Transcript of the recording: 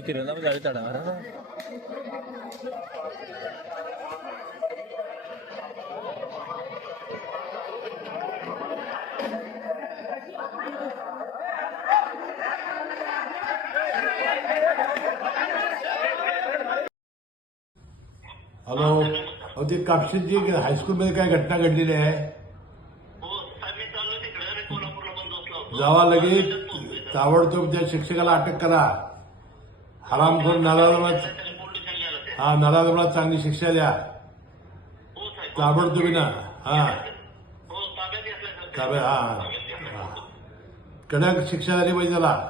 किरण गाडी चढणार हॅलो, अहो ते कापशीची हायस्कूलमध्ये काय घटना घडलेली आहे? जावा लगेच, ताबडतोब त्या शिक्षकाला अटक करा. हरामखोर नराधमाला चांगली शिक्षा द्या ताबडतोबी ना. कडक शिक्षा झाली पाहिजे त्याला.